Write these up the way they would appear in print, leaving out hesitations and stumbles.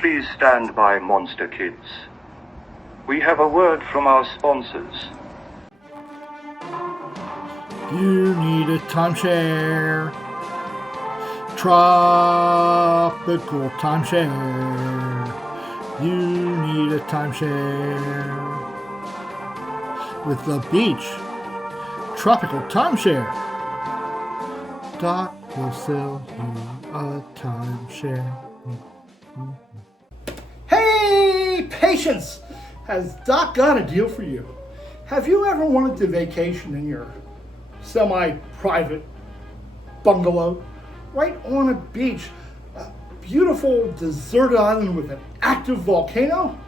Please stand by, Monster Kids. We have a word from our sponsors. You need a timeshare. Tropical timeshare. You need a timeshare. With the beach. Tropical timeshare. Doc will sell you a timeshare. Hey, patience! Has Doc got a deal for you? Have you ever wanted to vacation in your semi-private bungalow right on a beach, a beautiful deserted island with an active volcano?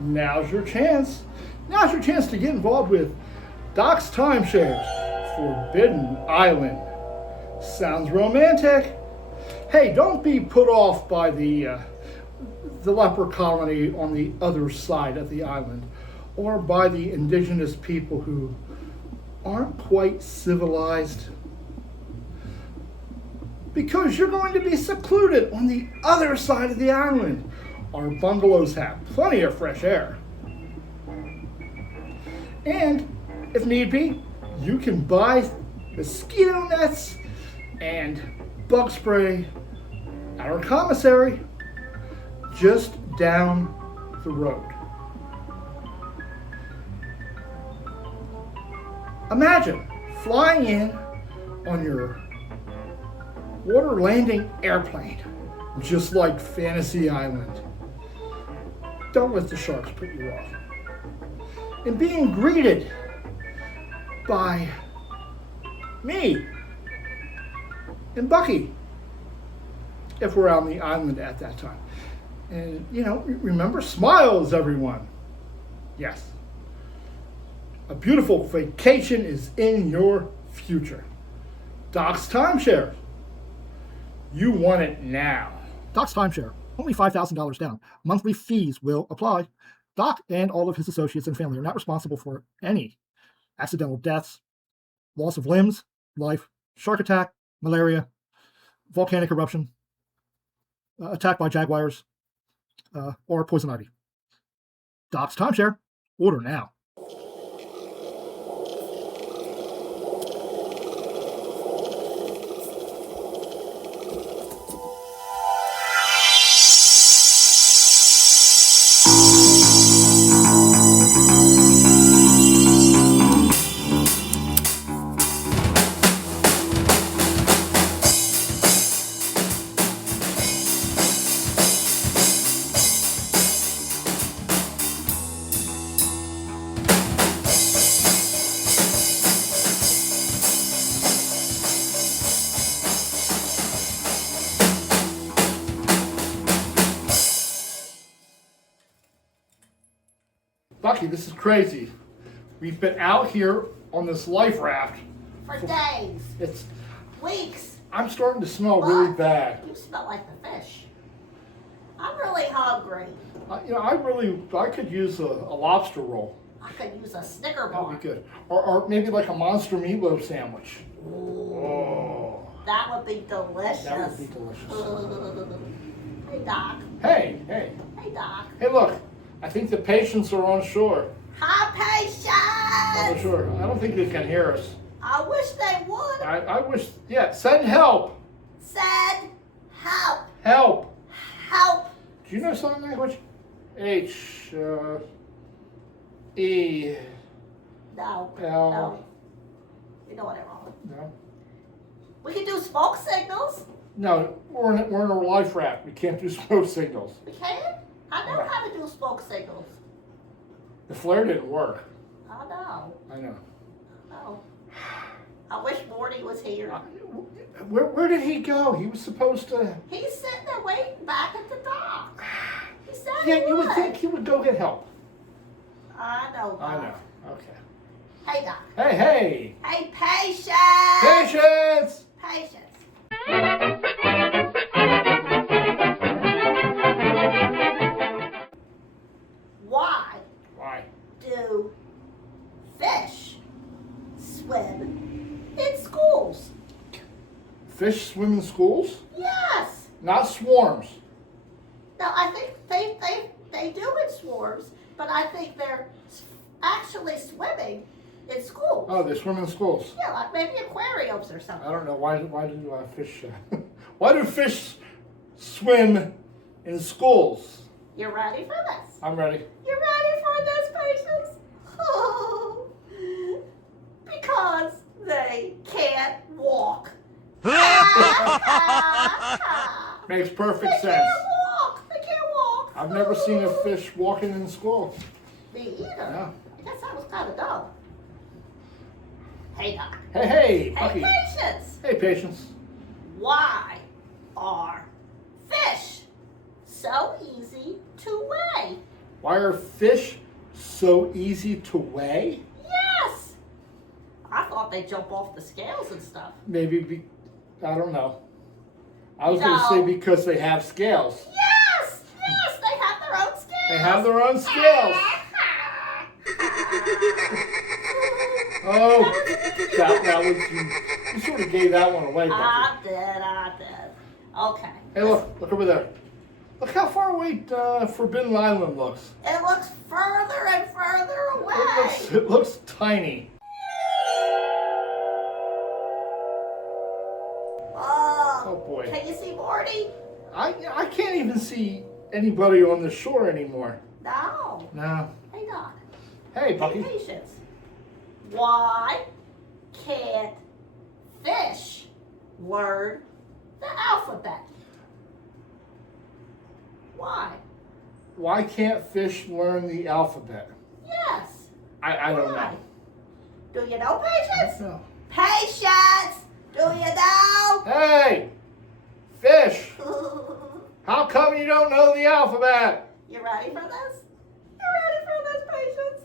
Now's your chance. Now's your chance to get involved with Doc's Timeshares, Forbidden Island. Sounds romantic. Hey, don't be put off by the leper colony on the other side of the island, or by the indigenous people who aren't quite civilized. Because you're going to be secluded on the other side of the island. Our bungalows have plenty of fresh air. And if need be, you can buy mosquito nets and bug spray at our commissary just down the road. Imagine flying in on your water landing airplane, just like Fantasy Island. Don't let the sharks put you off. And being greeted by me and Bucky, if we're on the island at that time. And, remember, smiles, everyone. Yes. A beautiful vacation is in your future. Doc's Timeshare. You want it now. Doc's Timeshare. Only $5,000 down. Monthly fees will apply. Doc and all of his associates and family are not responsible for any accidental deaths, loss of limbs, life, shark attack, malaria, volcanic eruption, attack by jaguars, or poison ivy. Doc's Timeshare. Order now. Bucky, this is crazy. We've been out here on this life raft for days. It's weeks. I'm starting to smell really bad. You smell like the fish. I'm really hungry. I could use a lobster roll. I could use a Snicker That bar. would be good. Or maybe like a monster meatloaf sandwich. Ooh, Oh, that would be delicious. that would be delicious. Hey, Doc. Hey. Hey, Doc. Hey, look. I think the patients are on shore. Hi, On patience. shore. I don't think they can hear us. I wish they would. I wish, send help. Said help. Help. Help. Do you know sign language? E. No. L. No. You know what I'm wrong. No. We can do smoke signals. No, we're in a life raft. We can't do smoke signals. We can. I know how to do smoke signals. The flare didn't work. I know. I know. Oh. I wish Morty was here. Where did he go? He was supposed to. He's sitting there waiting back at the dock. He said Yeah, he you would would. think he would go get help. I know, Doc. I know. Okay. Hey, Doc. Hey. Hey, patience. Patience! Patience. Why do fish swim in schools? Fish swim in schools? Yes. Not swarms. No, I think they do in swarms, but I think they're actually swimming in schools. Oh, they swim in schools. Yeah, like maybe aquariums or something. I don't know why do fish why do fish swim in schools? You ready for this? I'm ready. You ready for this, patients? Oh, because they can't walk. Makes They perfect can't sense. walk. They can't walk. I've never seen a fish walking in school. Me either. Yeah. I guess that was kind of dumb. Hey, Doc. Hey, Hey, Bucky. patients. Hey, Patience. Why are fish so easy to weigh? Why are fish so easy to weigh? Yes. I thought they'd jump off the scales and stuff. Maybe I don't know. I was going to No. say because they have scales. Yes. Yes, they have their own scales. They have their own scales. Oh, that was you sort of gave that one away, Bucky. I did. Okay. Hey, look over there. Look how far away Forbidden Island looks. It looks further and further away. It looks tiny. Oh boy. Can you see Morty? I can't even see anybody on the shore anymore. No. No. Hey, Doc. Hey, Bucky. Patience. Why can't fish learn the alphabet? Why? Why can't fish learn the alphabet? Yes. I don't Why? know. Do you know, Patience? No. Patience! Do you know? Hey! Fish! How come you don't know the alphabet? You ready for this? You ready for this, Patience?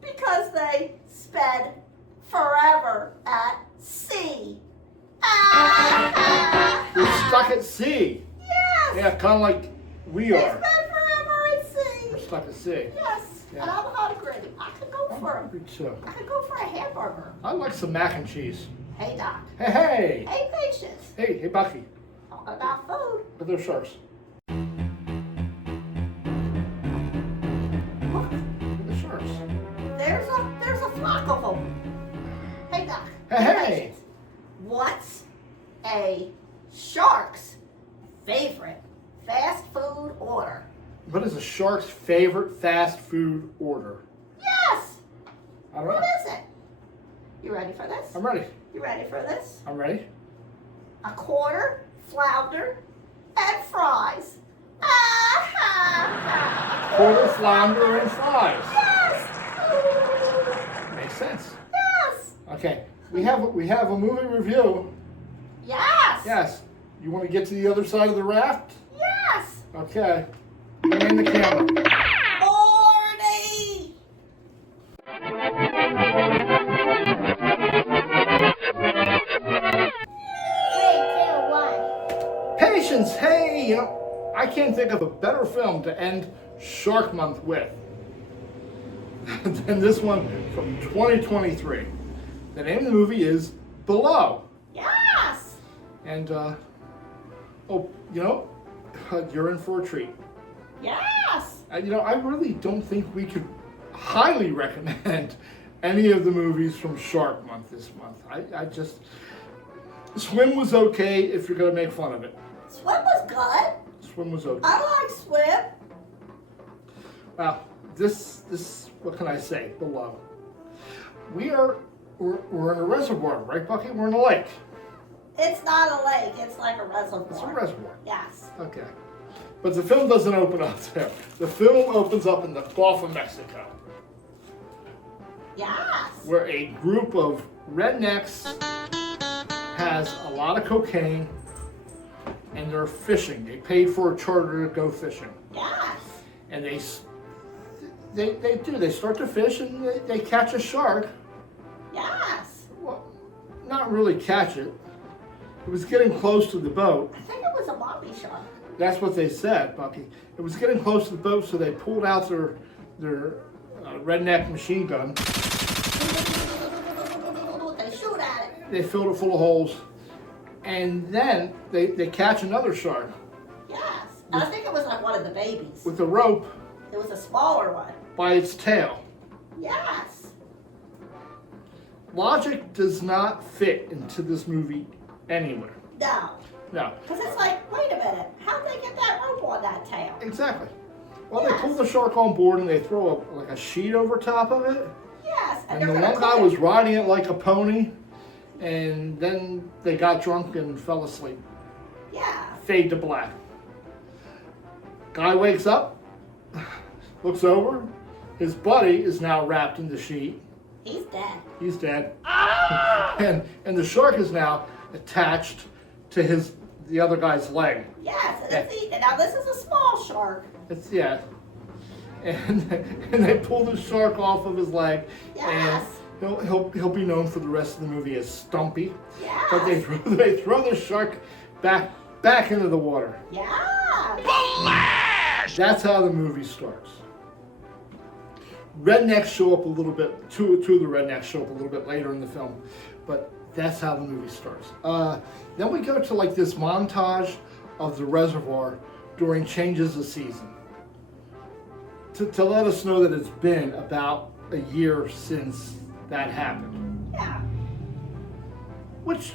Because they spend forever at sea. We're stuck at sea. Yes! Yeah, kind of like we They are. spend forever at We're sea. stuck at sea. Yes. Yeah. And I'm hungry. I could go I'm for hungry too. I could go for a hamburger. I like some mac and cheese. Hey, Doc. Hey, hey! Hey, Patience. Hey, Bucky. Talk about food. Look at those sharks. Look, Look at the sharks. there's a flock of them. Hey, Doc. Hey. Patience. What's a shark's favorite fast food order? What is a shark's favorite fast food order? Yes. I don't What know. is it? You ready for this? I'm ready. You ready for this? I'm ready. A quarter, flounder, and fries. Quarter flounder and fries. Yes. Makes sense. Yes. Okay, we have a movie review. Yes. Yes. You want to get to the other side of the raft? Yes. Okay. In the camera. Morty. Patience. Hey, you know, I can't think of a better film to end Shark Month with than this one from 2023. The name of the movie is Below. Yes. And, oh, you know, you're in for a treat. Yes. You know, I really don't think we could highly recommend any of the movies from Shark Month this month. I just, Swim was okay if you're going to make fun of it. Swim was good. Swim was okay. I like swim. Well, this, what can I say? Below. We're in a reservoir, right, Bucky? We're in a lake. It's not a lake. It's like a reservoir. It's a reservoir. Yes. Okay. But the film doesn't open up there. The film opens up in the Gulf of Mexico, Yes. where a group of rednecks has a lot of cocaine and they're fishing. They paid for a charter to go fishing. Yes. And they start to fish and they catch a shark. Yes. Well, not really catch it. It was getting close to the boat. I think it was a mommy shark. That's what they said, Bucky. It was getting close to the boat, so they pulled out their redneck machine gun. They shoot at it. They filled it full of holes, and then they catch another shark. Yes. I think it was like one of the babies. with a rope It was a smaller one. by its tail. Yes. Logic does not fit into this movie anywhere. No. No, Because it's like, wait a minute, how'd they get that rope on that tail? exactly. Well, Yes. they pull the shark on board and they throw like a sheet over top of it. Yes. And they're the gonna one guy cook was it. riding it like a pony, and then they got drunk and fell asleep. Yeah. Fade to black. Guy wakes up, looks over, his buddy is now wrapped in the sheet. He's dead. He's dead. And the shark is now attached to the other guy's leg. Yes, and it's eaten. Now this is a small shark. It's yeah. And they pull the shark off of his leg, Yes. and he'll be known for the rest of the movie as Stumpy. Yes. But they throw the shark back into the water. Yes. That's how the movie starts. Rednecks show up a little bit. Two of the rednecks show up a little bit later in the film, but that's how the movie starts. Then we go to like this montage of the reservoir during changes of season to let us know that it's been about a year since that happened. Yeah. Which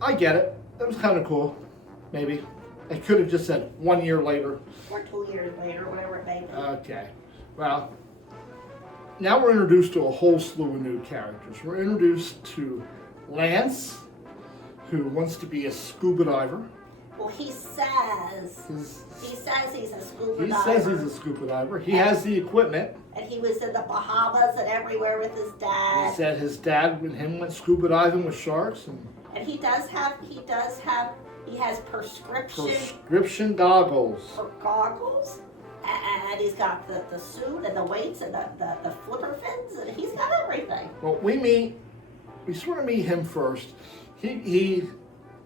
I get it. That was kind of cool. Maybe I could have just said 1 year later. Or 2 years later, whatever it may be. Okay. Well, now we're introduced to a whole slew of new characters. We're introduced to Lance, who wants to be a scuba diver. Well, he says he's a scuba He diver. says he's a scuba diver. He has the equipment. And he was in the Bahamas and everywhere with his He dad. said his dad and him went scuba diving with sharks and And he has prescription goggles. for goggles. And he's got the suit and the weights and the flipper fins, and he's got everything. Well, we sort of meet him first. He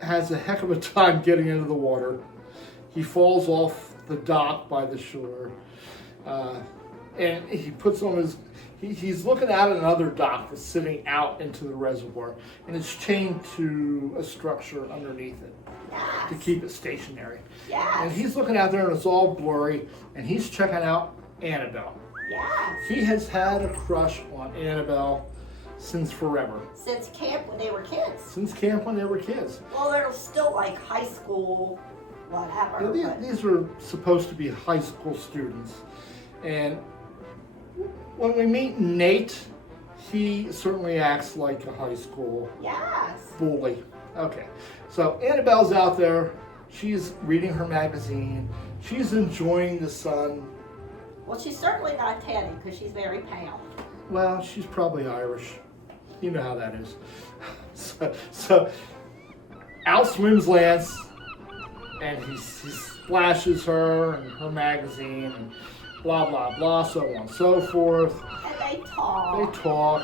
has a heck of a time getting into the water. He falls off the dock by the shore, and he puts on his. He's looking at another dock that's sitting out into the reservoir, and it's chained to a structure underneath it to Yes. keep it stationary. And Yes. he's looking out there, and it's all blurry, and he's checking out Annabelle. Yes. He has had a crush on Annabelle since forever. Since camp when they were kids. Since camp when they were kids. Well, they're still like high school, whatever. Yeah, but- these are supposed to be high school students. And when we meet Nate, he certainly acts like a high school Yes. bully. Okay, so Annabelle's out there. She's reading her magazine. She's enjoying the sun. Well, she's certainly not tanning because she's very pale. Well, she's probably Irish. You know how that is. So out swims Lance, and he splashes her and her magazine and blah, blah, blah, so on and so forth. And they talk. They talk,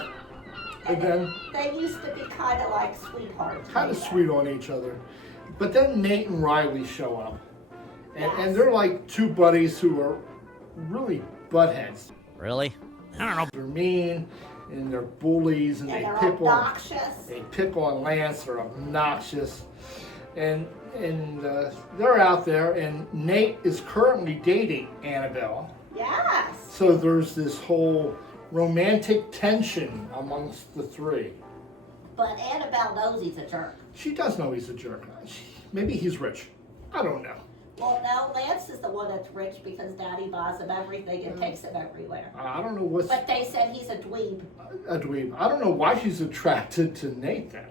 and then They used to be kind of like sweethearts. kind of maybe. sweet on each other. But then Nate and Riley show up. And Yes. they're like two buddies who are really buttheads. Really? I don't know. They're mean, and they're bullies, and And they they're pick on obnoxious. They pick on Lance. They're obnoxious, and they're out there. And Nate is currently dating Annabelle, Yes. so there's this whole romantic tension amongst the three. But Annabelle knows he's a jerk. She does know he's a jerk. Maybe he's rich. I don't know. Well, no, Lance is the one that's rich because Daddy buys him everything and takes him everywhere. I don't know what's But they said he's a dweeb a dweeb. I don't know why she's attracted to Nate then.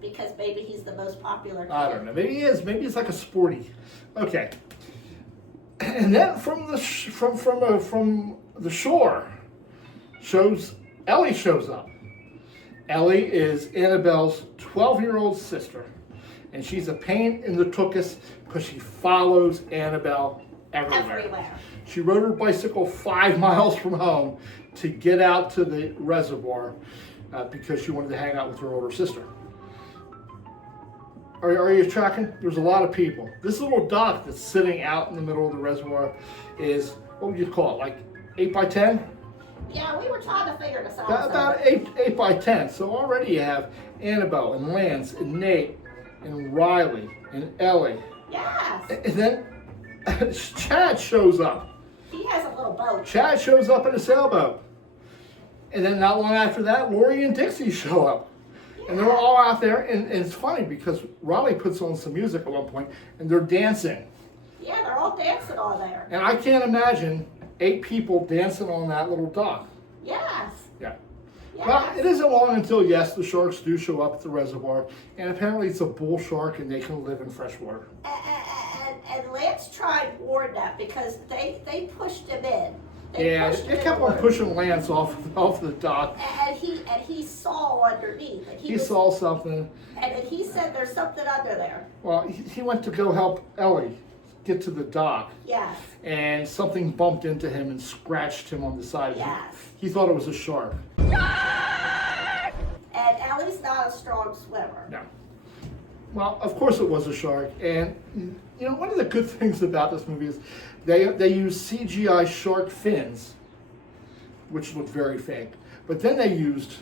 because maybe he's the most popular kid. I don't know. Maybe he is. Maybe he's like a sporty. Okay. And then from the shore, Ellie shows up. Ellie is Annabelle's 12-year-old sister, and she's a pain in the tuchus because she follows Annabelle everywhere. Everywhere. She rode her bicycle 5 miles from home to get out to the reservoir because she wanted to hang out with her older sister. Are you tracking? There's a lot of people. This little dock that's sitting out in the middle of the reservoir is, what would you call it, like 8 by 10? Yeah, we were trying to figure this out. About 8 by 10. So already you have Annabelle and Lance and Nate and Riley and Ellie Yes. And then Chad shows up. He has a little boat. Chad shows up in a sailboat. And then not long after that, Lori and Dixie show up. And they're all out there, and it's funny because Riley puts on some music at one point, and they're dancing. Yeah, they're all dancing on there. And I can't imagine 8 people dancing on that little dock. Yes. Yeah. Yes. Well, it isn't long until, yes, the sharks do show up at the reservoir, and apparently it's a bull shark and they can live in fresh water. And Lance tried to warn them because they pushed him in. They kept on pushing Lance off the dock. And he saw underneath. And He saw something. And he said there's something under there. Well, he went to go help Ellie get to the dock. Yes. And something bumped into him and scratched him on the side. Yes. He thought it was a shark. And Ellie's not a strong swimmer. No. Well, of course it was a shark. And, you know, one of the good things about this movie is they use CGI shark fins, which look very fake. But then they used,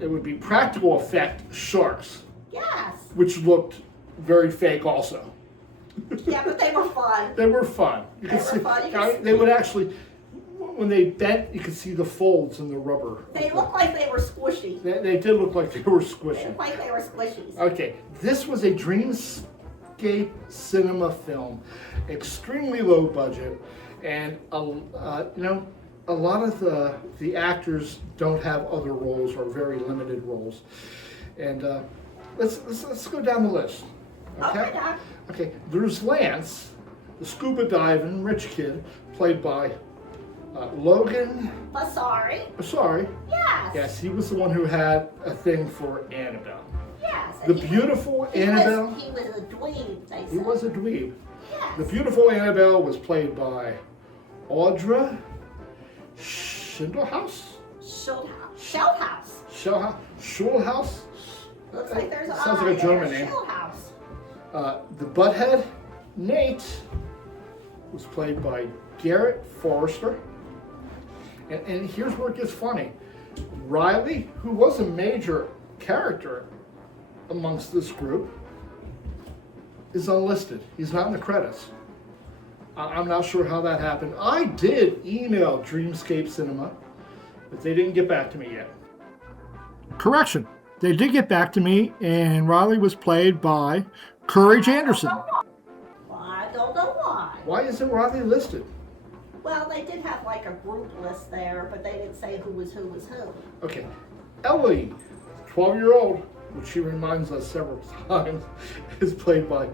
it would be practical effect sharks, Yes. which looked very fake also. Yeah, but they were fun. They were fun. You could They were see, fun. You could they would actually, when they bent, you could see the folds in the rubber. They looked like they were squishy. They did look like they were They squishy. looked like they were squishies. Okay, this was a Dreamscape cinema film, extremely low budget, and you know, a lot of the actors don't have other roles or very limited roles. And let's go down the list. Okay, Doc. Okay, there's Lance, the scuba diving rich kid, played by Logan. But sorry. Sorry. Yes. Yes, he was the one who had a thing for Annabelle. Yes. The and beautiful he Annabelle. he was a dweeb, they said. He was a dweeb. Yes. The beautiful Annabelle was played by Audra Schindlerhouse. Schulthouse. Schulhouse. Looks like there's an Sounds I like a German there. name. Schulthouse. The butthead Nate was played by Garrett Forrester. And here's where it gets funny. Riley, who was a major character amongst this group, is unlisted. He's not in the credits. I'm not sure how that happened. I did email Dreamscape Cinema, but they didn't get back to me yet. Correction. They did get back to me, and Riley was played by Courage Anderson. Well, I don't know why. Why isn't Riley listed? Well, they did have like a group list there, but they didn't say who was who. Okay. Ellie, 12-year-old, which she reminds us several times, is played by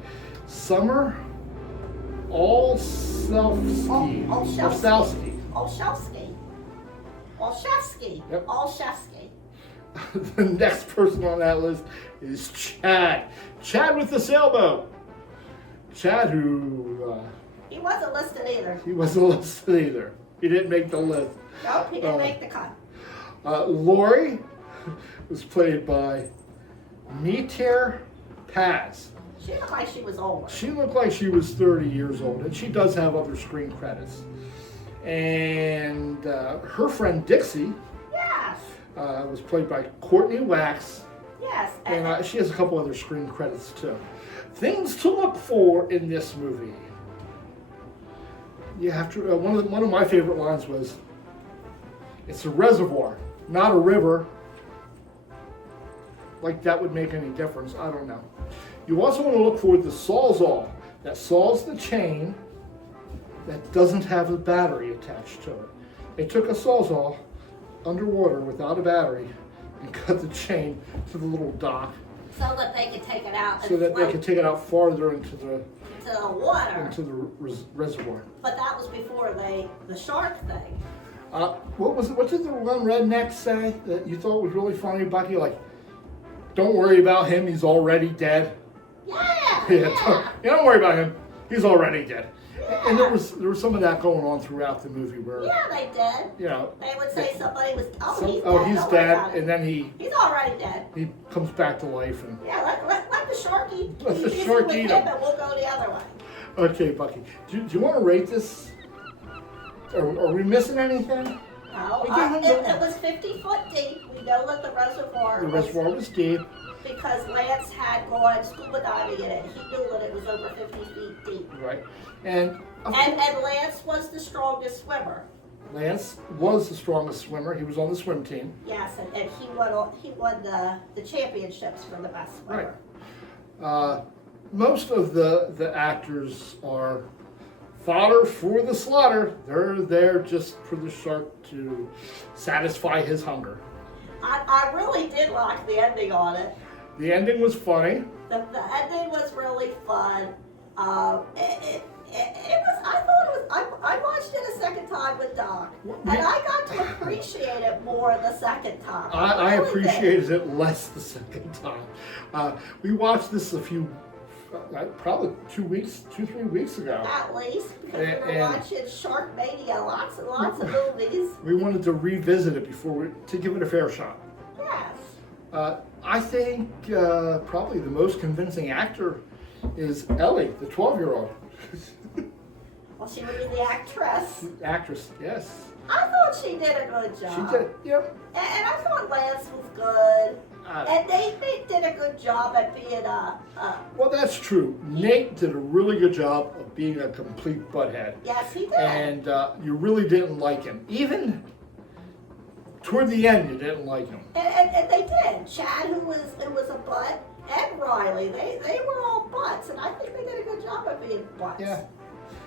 Summer Olszewski. Olszewski. Olszewski. Olszewski. Yep. Olszewski. The next person on that list is Chad. Chad with the sailboat. Chad, who He wasn't listed either. he wasn't listed either. He didn't make the list. Nope, he didn't make the cut. Lori was played by Meteor Paz. She looked like she was older. She looked like she was 30 years old, and she does have other screen credits. And her friend Dixie Yes. was played by Courtney Wax, Yes. and she has a couple other screen credits too. Things to look for in this movie. You have to. One of my favorite lines was, "It's a reservoir, not a river." Like that would make any difference. I don't know. You also want to look for the Sawzall. That saws the chain that doesn't have a battery attached to it. They took a Sawzall underwater without a battery and cut the chain to the little dock so that they could take it out and so that they float could take it out farther into the to the water. reservoir. But that was before the shark thing. What was it? What did the one redneck say that you thought was really funny, Bucky? Like, don't worry about him. He's already dead. Yeah. Don't worry about him. He's already dead. Yeah. And there was some of that going on throughout the movie where Yeah, they did. you know They would say somebody was. he's Don't worry dead, about it. and then he already dead. comes back to life and. Yeah, let the shark eat. Let the He's shark with eat him, him. and we'll go the other way. Okay, Bucky. Do you want to rate this? Are we missing anything? No, We gave him it was 50 foot deep. We know that the reservoir. The reservoir was deep. because Lance had gone scuba diving in it. He knew that it was over 50 feet deep. Right. And And Lance was the strongest swimmer. Lance was the strongest swimmer. He was on the swim team. Yes, and he won the championships for the best swimmer. Right. Most of the actors are fodder for the slaughter. They're there just for the shark to satisfy his hunger. I really did like the ending on it. The ending was funny. The ending was really fun. It was. I thought it was. I watched it a second time with Doc, and I got to appreciate it more the second time. I really appreciated it less the second time. We watched this probably 3 weeks ago. At least, because we were And- watching Sharkmania, lots and lots of movies. We wanted to revisit it to give it a fair shot. Yes. I think probably the most convincing actor is Ellie, the 12-year-old. Well, she would be the actress. Actress, yes. I thought she did a good She job. did, yep. And I thought Lance was good. Uh, And they did a good job at being Well, that's true. Nate did a really good job of being a complete butthead. yes, he did. And you really didn't like him. Even toward the end, you didn't like him. And they did. Chad, who was a butt, and Riley, they were all butts, and I think they did a good job of being butts. Yeah.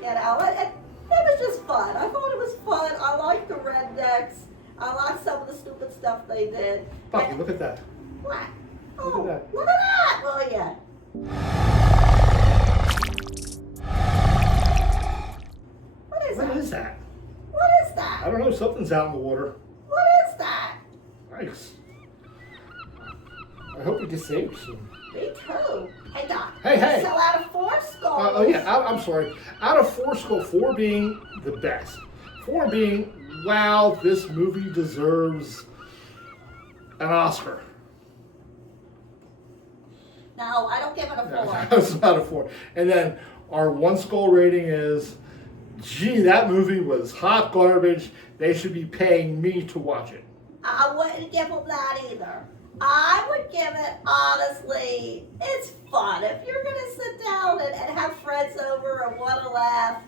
You know, and it was just fun. I thought it was fun. I liked the rednecks. I liked some of the stupid stuff they did. Bucky, And- look at that. What? Look Oh, at that. look at that, will ya? What is What that? is that? What is that? I don't know. Something's out in the water. What is that? Nice. I hope we get saved soon. Me too. Hey, Doc. Hey. So out of 4 skulls. Oh yeah, I'm sorry. Out of 4 skulls, 4 being the best. 4 being, wow, this movie deserves an Oscar. No, I don't give it a 4. That's not a 4. And then our 1 skull rating is, gee, that movie was hot garbage. They should be paying me to watch it. I wouldn't give them that either. I would give it, honestly, it's fun. If you're going to sit down and have friends over and want to laugh,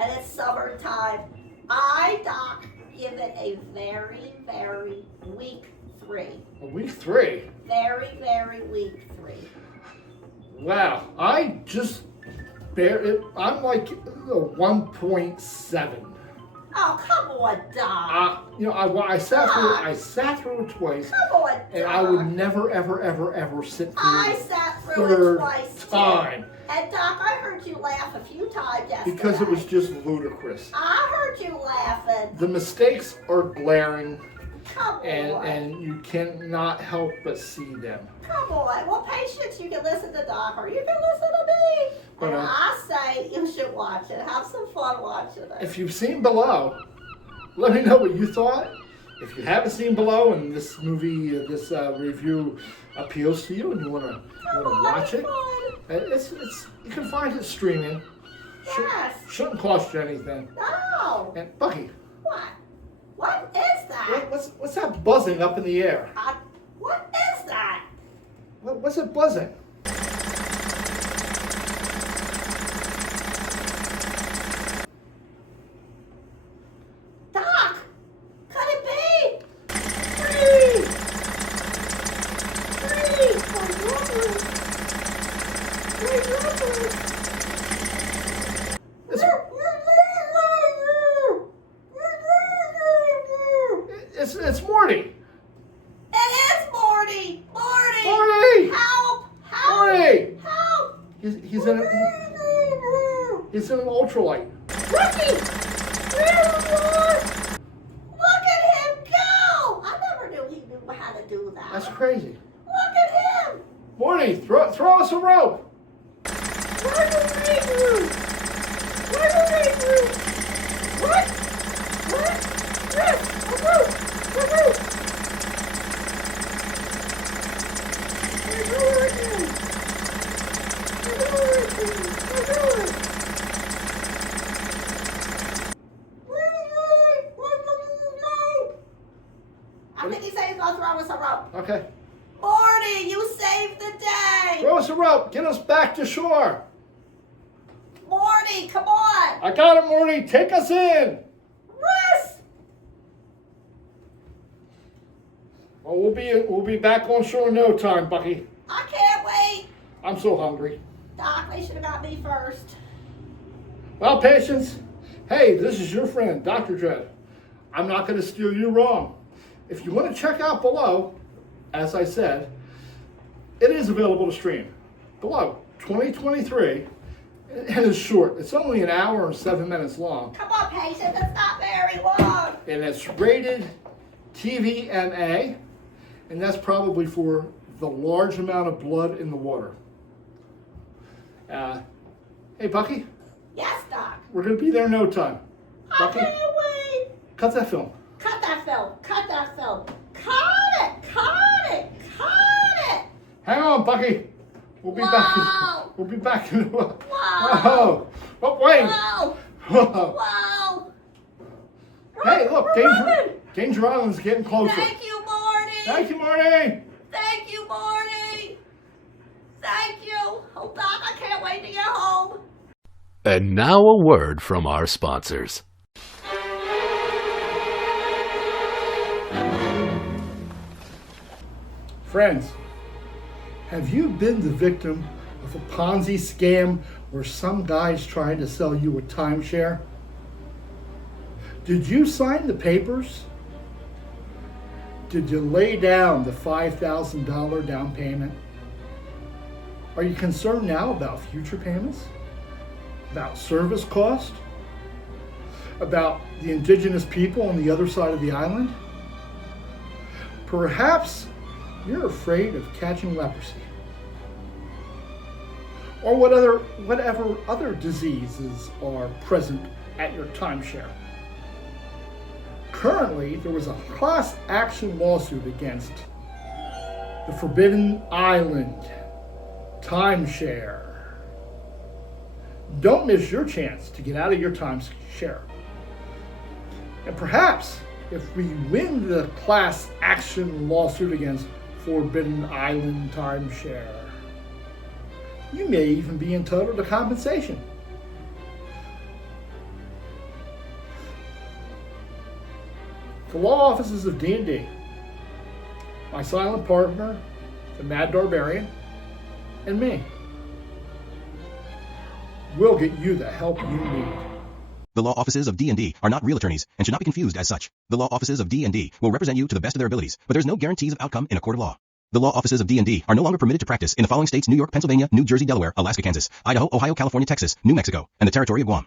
and it's summertime, Doc, give it a very, very weak 3. A week 3. Very, very weak 3. Wow, I just bear it. I'm like a 1.7. Oh, come on, Doc. I sat through it twice, Come on, Doc. and I would never, ever sit through I it sat through third it twice, time too. And Doc, I heard you laugh a few times yesterday. because it was just ludicrous. I heard you laughing. The mistakes are glaring, Come on. and you cannot help but see them. Come on. Well, patience, you can listen to Doc or you can listen to me. But, And I say you should watch it. Have some fun watching it. If you've seen Below, let me know what you thought. If you haven't seen Below and this movie, this review appeals to you and you want to Come on, watch it, it's fun. it's you can find it streaming. Yes. Shouldn't cost you anything. No. And Bucky, What? What is that? what's that buzzing up in the air? What is that? What's it buzzing? Doc, could it be? Free! It's Morty. It is Morty! Morty! Morty! Help! Help! Morty! Help! He's in an ultralight. Ricky! Look at him go! I never knew he knew how to do that. That's crazy. Look at him! Morty, throw us a rope. Where do we do? What? Yes, a rope! I think he said he's gonna throw us a rope. Okay. Morty, you saved us a rope. Get us back to shore. Morty, come on. I got it, Morty. Take us in. Russ. Well, we'll be back on shore in no time, Bucky. I can't wait. I'm so hungry. Doc, they should have got me first. Well, patience. Hey, this is your friend, Dr. Dread. I'm not going to steer you wrong. If you want to check out below, as I said, it is available to stream. Below, 2023, and it's short. It's only an hour and 7 minutes long. Come on, patient, that's not very long. And it's rated TVMA, and that's probably for the large amount of blood in the water. Hey, Bucky, Yes, Doc. we're going to be there in no time. I Bucky, can't wait. cut that film. Cut that film. Cut that film. Cut it. Cut it. Cut it. Hang on, Bucky. We'll be Wow. back. We'll be back in. Wow. Whoa! Oh, wait! Wow. Whoa. Wow. Hey, look, We're Danger, running. Danger Island's getting closer. Thank you, Marty. Thank you, Marty. Thank you, Marty. Thank you. Oh, Doc, I can't wait to get home. And now a word from our sponsors. Friends, have you been the victim of a Ponzi scam where some guy's trying to sell you a timeshare? Did you sign the papers? Did you lay down the $5,000 down payment? Are you concerned now about future payments? About service cost? About the indigenous people on the other side of the island? Perhaps you're afraid of catching leprosy. Or whatever other diseases are present at your timeshare. Currently, there was a class action lawsuit against the Forbidden Island timeshare. Don't miss your chance to get out of your timeshare. And perhaps if we win the class action lawsuit against Forbidden Island timeshare, you may even be entitled to compensation. The law offices of D&D, my silent partner, the Mad Barbarian, and me will get you the help you need. The law offices of D&D are not real attorneys and should not be confused as such. The law offices of D&D will represent you to the best of their abilities, but there's no guarantees of outcome in a court of law. The law offices of D&D are no longer permitted to practice in the following states: New York, Pennsylvania, New Jersey, Delaware, Alaska, Kansas, Idaho, Ohio, California, Texas, New Mexico, and the Territory of Guam.